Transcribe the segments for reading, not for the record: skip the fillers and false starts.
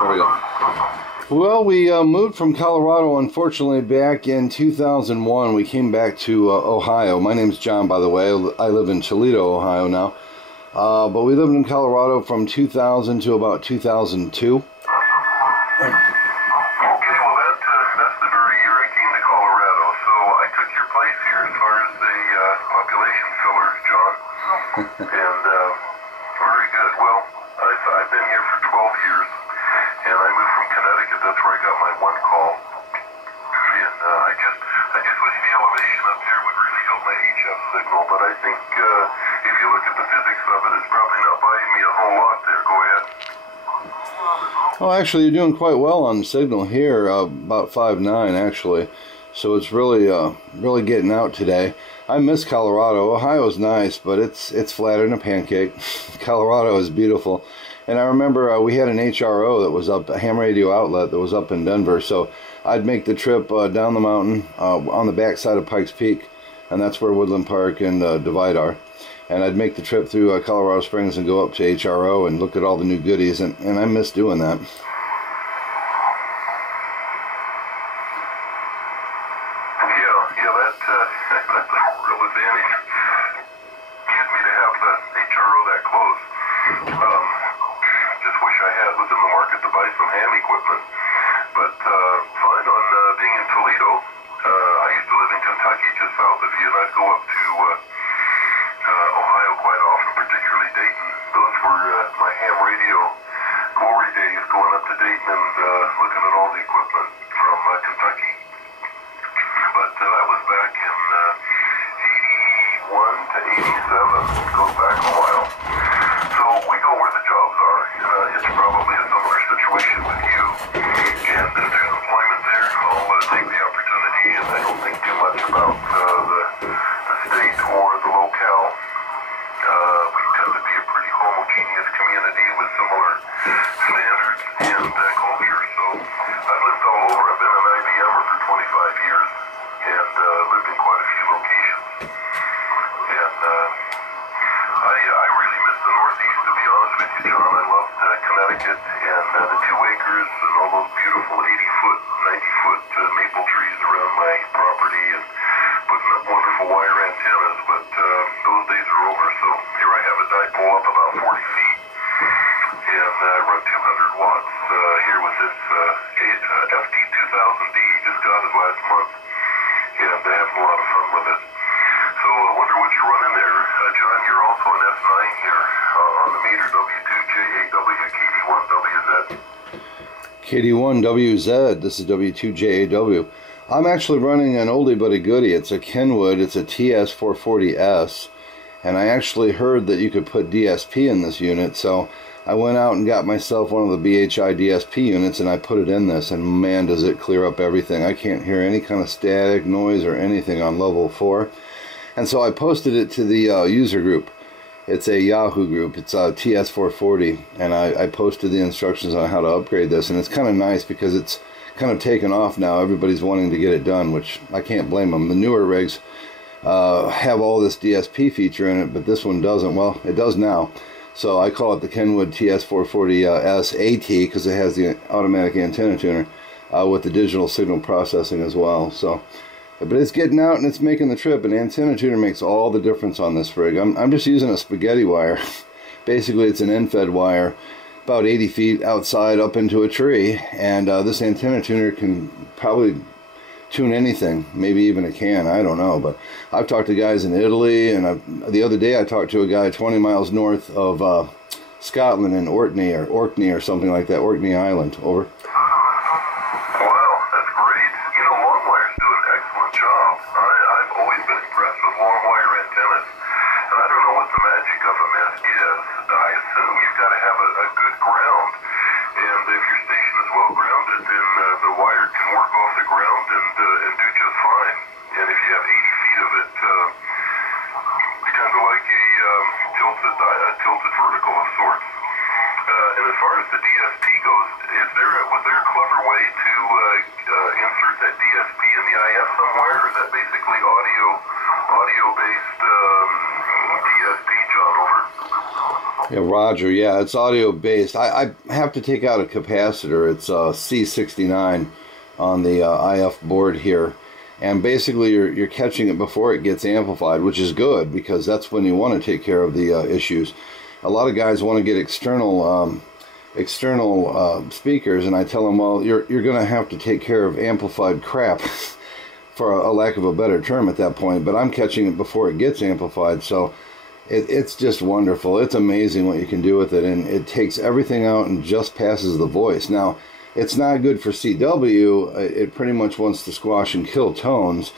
There we go. Well, we moved from Colorado, unfortunately, back in 2001. We came back to Ohio. My name's John, by the way. I live in Toledo, Ohio now. But we lived in Colorado from 2000 to about 2002. Oh, actually, you're doing quite well on the signal here, about 5.9 actually. So it's really, really getting out today. I miss Colorado. Ohio's nice, but it's flatter than a pancake. Colorado is beautiful. And I remember we had an HRO that was up, a ham radio outlet that was up in Denver. So I'd make the trip down the mountain on the backside of Pikes Peak, and that's where Woodland Park and Divide are. And I'd make the trip through Colorado Springs and go up to HRO and look at all the new goodies, and I miss doing that. KD1WZ, this is W2JAW. I'm actually running an oldie but a goodie. It's a Kenwood, it's a Ts440S, and I actually heard that you could put DSP in this unit, so I went out and got myself one of the BHI DSP units and I put it in this, and man does it clear up everything. I can't hear any kind of static noise or anything on level 4, and so I posted it to the user group. It's a Yahoo group. It's Ts440, and I posted the instructions on how to upgrade this, and it's kind of nice because it's kind of taken off now. Everybody's wanting to get it done, which I can't blame them. The newer rigs have all this DSP feature in it, but this one doesn't. Well, it does now. So I call it the Kenwood Ts440S AT because it has the automatic antenna tuner with the digital signal processing as well. So. But it's getting out and it's making the trip, and antenna tuner makes all the difference on this rig. I'm just using a spaghetti wire. Basically, it's an end-fed wire about 80 feet outside up into a tree, and this antenna tuner can probably tune anything, maybe even a can, I don't know. But I've talked to guys in Italy, and the other day I talked to a guy 20 miles north of Scotland in Orkney or something like that, Orkney Island. Over. Yeah, Roger. Yeah, it's audio based. I have to take out a capacitor. It's C69 on the IF board here, and basically you're catching it before it gets amplified, which is good because that's when you want to take care of the issues. A lot of guys want to get external speakers, and I tell them, well, you're going to have to take care of amplified crap, for a lack of a better term at that point. But I'm catching it before it gets amplified, so. It's just wonderful. It's amazing what you can do with it, and it takes everything out and just passes the voice. Now, it's not good for CW. It pretty much wants to squash and kill tones.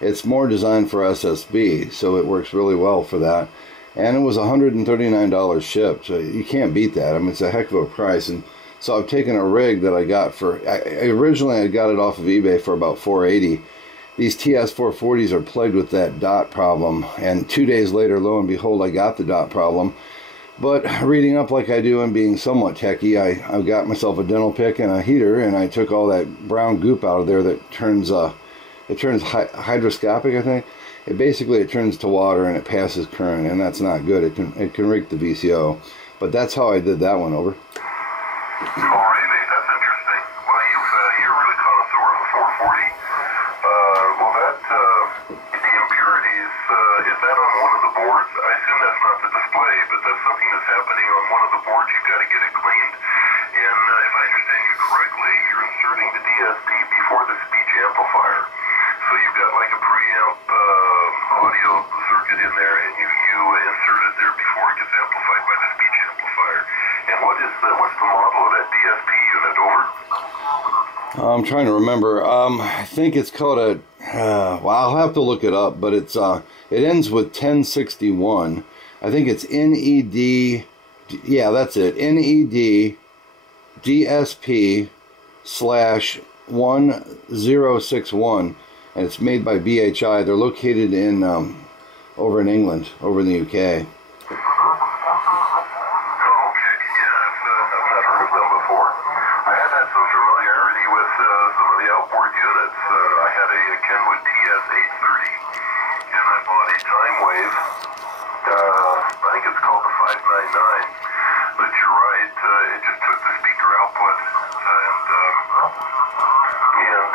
It's more designed for SSB, so it works really well for that. And it was $139 shipped, so you can't beat that. I mean, it's a heck of a price. And so I've taken a rig that I got for, originally I got it off of eBay for about $480. These TS440s are plagued with that dot problem, and 2 days later, lo and behold, I got the dot problem. But reading up like I do and being somewhat techie, I got myself a dental pick and a heater, and I took all that brown goop out of there that turns, hydroscopic, I think. It turns to water and it passes current, and that's not good. It can wreak the VCO. But that's how I did that one, over. Oh, really? That's interesting. Well, you're really connoisseur of the 440. Well, the impurities, is that on one of the boards? I assume that's not the display, but that's something that's happening on one of the boards. You've got to get it cleaned. And if I understand you correctly, you're inserting the DSP before the speech amplifier. So you've got like a preamp audio circuit in there, and you insert it there before it gets amplified by the speech amplifier. And what's the model of that DSP unit, over? I'm trying to remember. I think it's called a. Well, I'll have to look it up, but it ends with 1061. I think it's NED. Yeah, that's it. NED DSP /1061, and it's made by BHI. They're located in over in England, over in the UK. Kenwood Ts440S, and I bought a time wave. I think it's called the 599. But you're right, it just took the speaker output and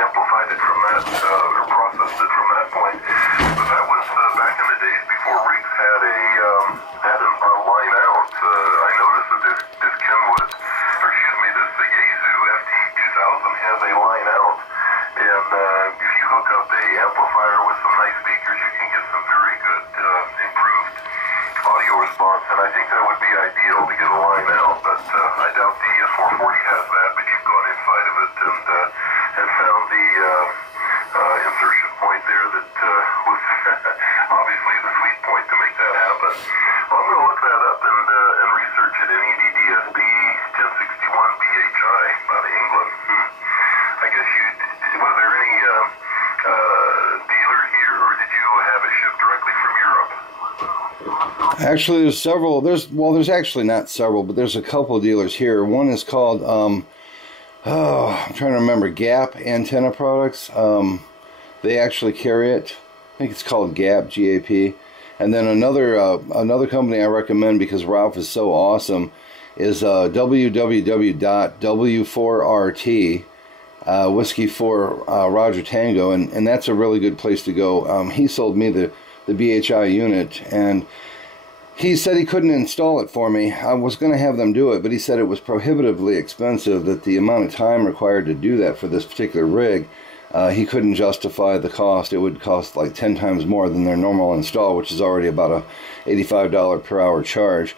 amplified it from that, or processed it from that point. But that was back in the days before rigs had a line out. I noticed that this Kenwood, or excuse me, this Yaesu FT2000 has a line out. And if you hook up a amplifier with some nice speakers, you can get some very good improved audio response. And I think that would be ideal to get a line out. But I doubt the 440 has that. But you've gone inside of it and found the insertion point there that was obviously the sweet point to make that happen. Well, I'm going to look that up and research it. NED DSP 1061 BHI out of England. I guess was there any dealer here, or did you have it shipped directly from Europe? Actually, there's several. There's actually not several, but there's a couple of dealers here. One is called, I'm trying to remember, Gap Antenna Products. They actually carry it. I think it's called Gap, GAP. And then another company I recommend because Ralph is so awesome is www.w4rt. Whiskey 4 Roger Tango, and that's a really good place to go. He sold me the BHI unit, and he said he couldn't install it for me. I was going to have them do it, but he said it was prohibitively expensive, that the amount of time required to do that for this particular rig, he couldn't justify the cost. It would cost like 10 times more than their normal install, which is already about a $85 per hour charge.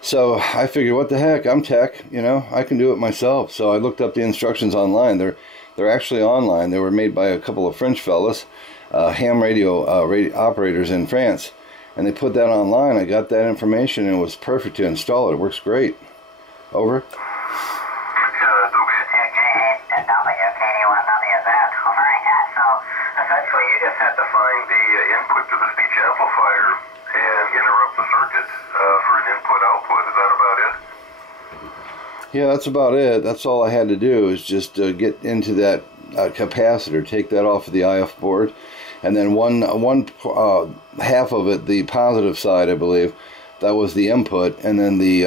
So I figured, what the heck, I'm tech, I can do it myself. So I looked up the instructions online. They're actually online. They were made by a couple of French fellas, ham radio operators in France. And they put that online. I got that information, and it was perfect to install it. It works great. Over. So essentially you just have to find the input to the speech amplifier and interrupt the circuit for an input-output. Is that about it? Yeah, that's about it. That's all I had to do is just get into that capacitor, take that off of the IF board, and then one half of it, the positive side, I believe, that was the input, and then the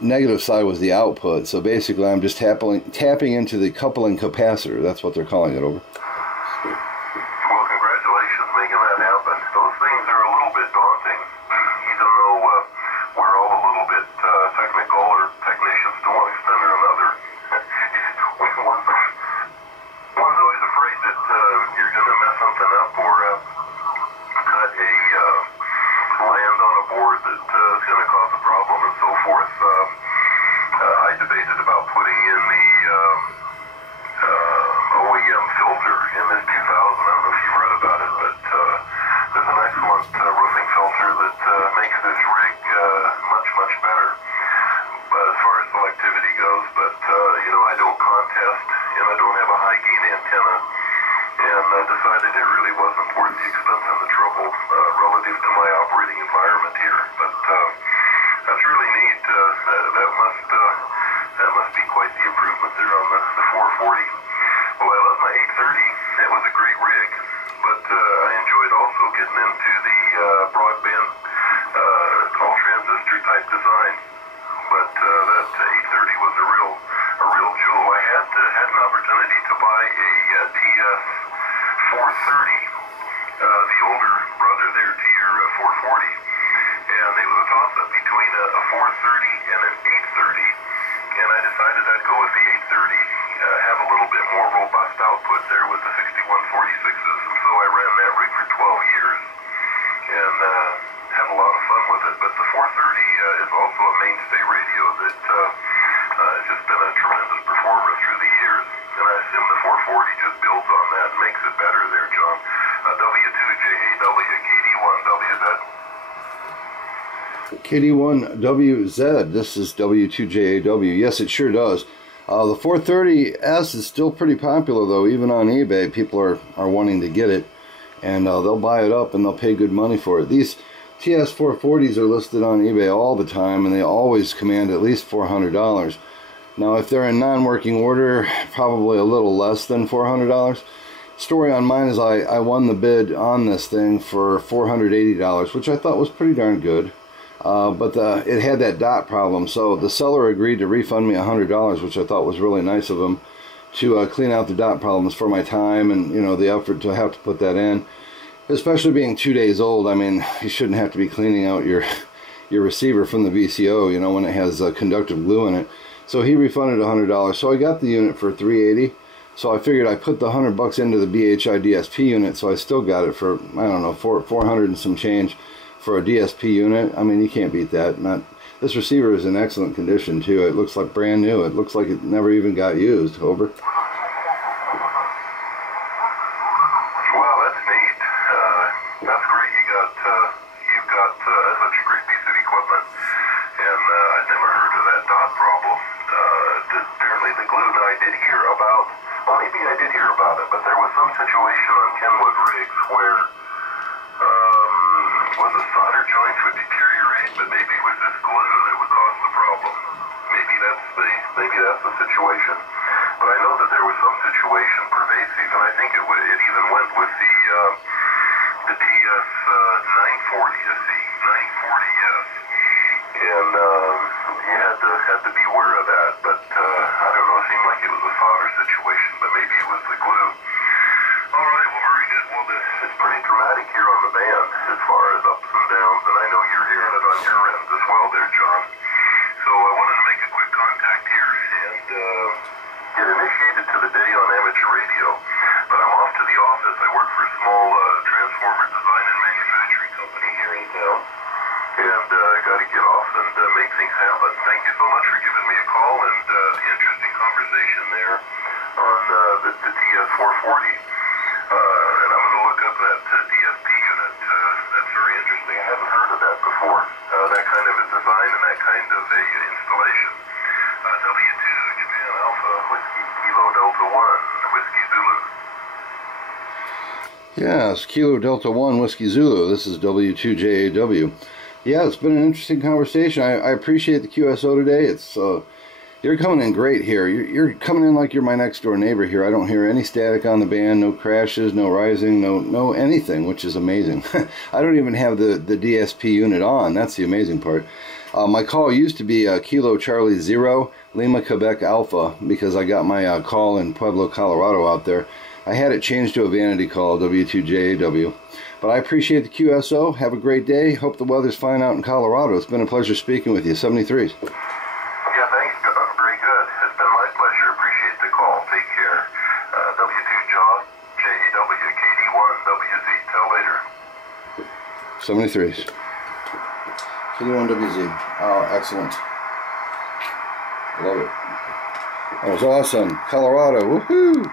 negative side was the output. So basically I'm just tapping into the coupling capacitor. That's what they're calling it over. Well, congratulations making that happen. Those things are a little bit daunting, even though we're all a little bit technical, or technicians to one extent or another. One's always afraid that you're going to mess something up or cut a land on a board that is going to cause a problem and so forth. I debated about putting in the OEM filter in this 2000. I don't know if you've read about it, but there's an excellent roofing filter that makes this rig much better as far as selectivity goes. But you know, I don't contest, and I don't have a high gain antenna, and I decided it really wasn't worth the expense and the trouble relative to my operating environment here. But that's really neat. That must be quite the improvement there on the 440. Well, I love my 830. It was a great rig, but I enjoyed also getting into the broadband all transistor type design. But that 830 was a real jewel. I had an opportunity to buy a TS430, the older brother there to your 440, and it was a toss-up between a 430 and an 830, and I decided I'd go with the 830, have a little bit more robust output there with the 6146s, and so I ran that rig for 12 years, and had a lot of fun with it. But the 430 is also a mainstay radio that has just been a tremendous performer through the years, and I assume the 440 just builds on that and makes it better there, John. W2JAW, KD1WZ. KD1WZ, this is W2JAW. Yes, it sure does. The 430S is still pretty popular, though. Even on eBay, people are wanting to get it, and they'll buy it up and they'll pay good money for it. These TS440s are listed on eBay all the time, and they always command at least $400. Now, if they're in non-working order, probably a little less than $400. Story on mine is I won the bid on this thing for $480, which I thought was pretty darn good. But it had that dot problem, so the seller agreed to refund me $100, which I thought was really nice of him, to clean out the dot problems for my time and, you know, the effort to have to put that in. Especially being 2 days old, I mean, you shouldn't have to be cleaning out your receiver from the VCO, you know, when it has conductive glue in it. So he refunded $100, so I got the unit for $380. So I figured I put the $100 into the BHI DSP unit, so I still got it for, I don't know, 400 and some change for a DSP unit. I mean, you can't beat that. This receiver is in excellent condition too. It looks like brand new. It looks like it never even got used. Over. Well, that's neat. That's great. You've got such a great piece of equipment, and I'd never heard of that dot problem. Apparently the glue. Now I did hear about. Well, maybe I did hear about it, but there was some situation on Kenwood rigs where the solder joints would deteriorate, but maybe it was this glue that would cause the problem. Maybe that's the situation. But I know that there was some situation pervasive, and I think it even went with the TS940S, 940S, and you had to be aware of that. But I don't know. It seemed like it was a solder situation, but maybe it was the glue. All right, well, very good. Well, it's pretty dramatic here on the band as far as ups and downs, and I know you're hearing it on your end as well there, John. So I wanted to make a quick contact here and get initiated to the day on amateur radio. But I'm off to the office. I work for a small transformer design and manufacturing company here in town, and I got to get off and make things happen. Thank you so much for giving me a call and the interesting conversation there on the TS440. And I'm going to look up that DSP unit. That's very interesting. I haven't heard of that before. That kind of a design and that kind of a installation. W2 Japan Alpha Whiskey Kilo Delta 1 Whiskey Zulu. Yes, Kilo Delta 1 Whiskey Zulu. This is W2JAW. Yeah, it's been an interesting conversation. I appreciate the QSO today. You're coming in great here. You're coming in like you're my next door neighbor here. I don't hear any static on the band, no crashes, no rising, no anything, which is amazing. I don't even have the DSP unit on. That's the amazing part. My call used to be Kilo Charlie 0 Lima Quebec Alpha, because I got my call in Pueblo, Colorado out there. I had it changed to a vanity call, W2JAW. But I appreciate the QSO. Have a great day. Hope the weather's fine out in Colorado. It's been a pleasure speaking with you. 73s. Yeah, thanks. Very good. It's been my pleasure. Appreciate the call. Take care. W2JAW, KD1WZ. Till later. 73s. KD1WZ. Oh, excellent. Love it. That was awesome. Colorado. Woohoo!